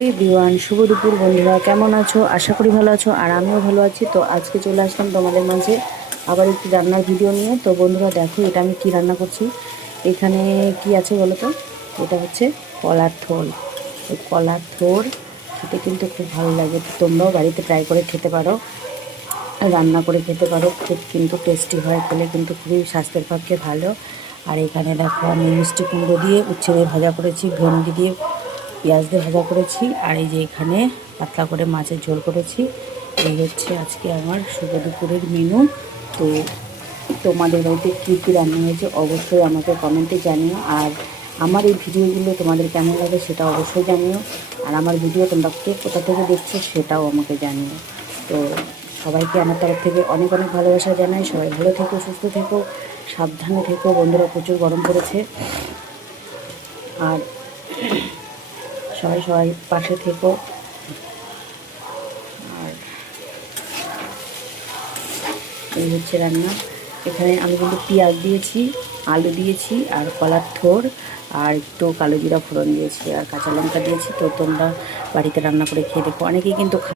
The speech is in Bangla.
এভরিওয়ান, শুভ দুপুর বন্ধুরা, কেমন আছো? আশা করি ভালো আছো, আর আমিও ভালো আছি। তো আজকে চলে আসলাম তোমাদের মাঝে আবার একটি রান্নার ভিডিও নিয়ে। তো বন্ধুরা দেখো, এটা আমি কি রান্না করছি। এখানে কি আছে বলো তো? এটা হচ্ছে কলার থোড়। এই কলার থোড় খেতে কিন্তু খুব ভালো লাগে। তো তোমরাও বাড়িতে ট্রাই করে খেতে পারো, রান্না করে খেতে পারো। খুব কিন্তু টেস্টি হয়, খেলে কিন্তু খুবই স্বাস্থ্যের পক্ষে ভালো। আর এখানে দেখো আমি মিষ্টি কুমড়ো দিয়ে উচ্ছে দিয়ে ভাজা করেছি, ভেন্ডি দিয়ে পেঁয়াজ দিয়ে ভাজা করেছি, আর এই যে এখানে পাতলা করে মাছের ঝোল করেছি। এই হচ্ছে আজকে আমার শুভ দুপুরের মেনু। তো তোমাদের বাড়িতে কী কী রান্না হয়েছে অবশ্যই আমাকে কমেন্টে জানিও। আর আমার এই ভিডিওগুলো তোমাদের কেমন লাগে সেটা অবশ্যই জানিও। আর আমার ভিডিও তোমরা কে কোথা থেকে দেখছো সেটাও আমাকে জানিও। তো সবাইকে আমার তরফ থেকে অনেক অনেক ভালোবাসা জানাই। সবাই ভালো থেকো, সুস্থ থেকো, সাবধানে থেকো বন্ধুরা। প্রচুর গরম পড়েছে, আর সবাই সবাই পাশে থেকো। আর এই হচ্ছে রান্না। এখানে আমি কিন্তু পেঁয়াজ দিয়েছি, আলু দিয়েছি, আর কলার থোড়, আর একটু কালো জিরা ফোড়ন দিয়েছি, আর কাঁচা লঙ্কা দিয়েছি। তো তোমরা বাড়িতে রান্না করে খেয়ে দেখো। অনেকেই কিন্তু